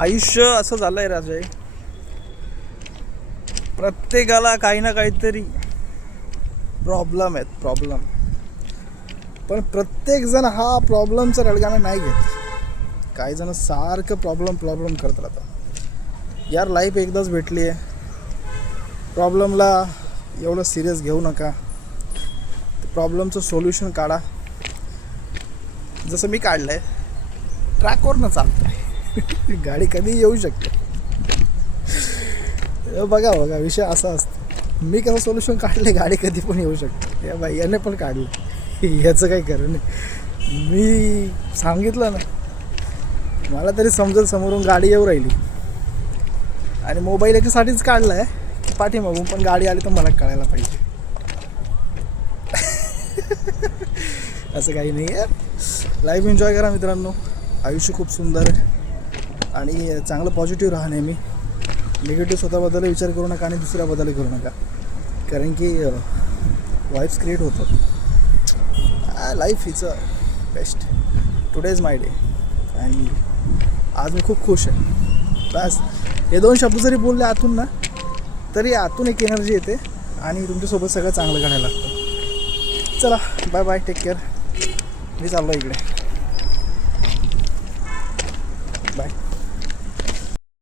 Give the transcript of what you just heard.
आयुष्य असं झालंय राजे, प्रत्येकाला काही ना काहीतरी प्रॉब्लेम आहेत, प्रॉब्लेम. पण प्रत्येकजण हा प्रॉब्लेमचा रडगाणं नाही घेत. काही जण सारखं प्रॉब्लेम करत राहतात. यार लाईफ एकदाच भेटली आहे, प्रॉब्लेमला एवढं सिरियस घेऊ नका. प्रॉब्लेमचं सोल्युशन काढा, जसं मी काढलं आहे. ट्रॅकवरनं चालतं आहे, गाडी कधी येऊ शकते. बघा विषय असा असतो. मी कसं सोल्युशन काढले, गाडी कधी पण येऊ शकते. या बाई याने पण काढलं, याचं काही खरं नाही. मी सांगितलं ना, मला तरी समजेल समोरून गाडी येऊ राहिली आणि मोबाईल याच्यासाठीच काढला आहे की पाठीमागून पण गाडी आली तर मला कळायला पाहिजे. असं काही नाही आहे. लाईफ एन्जॉय करा मित्रांनो. आयुष्य खूप सुंदर आहे आणि चांगलं पॉझिटिव्ह राहा नेहमी. निगेटिव्ह स्वतःबद्दल विचार करू नका आणि दुसऱ्याबद्दल करू नका, कारण की वाईब्स क्रिएट होतात. Life is a best. Today is my day आणि आज मी खूप खुश आहे. बस हे 2 शब्द जरी बोलले आतून ना, तरी आतून एक एनर्जी येते आणि तुमच्यासोबत सगळं चांगलं घडायला लागतं. चला बाय बाय, टेक केअर. मी चाललो इकडे.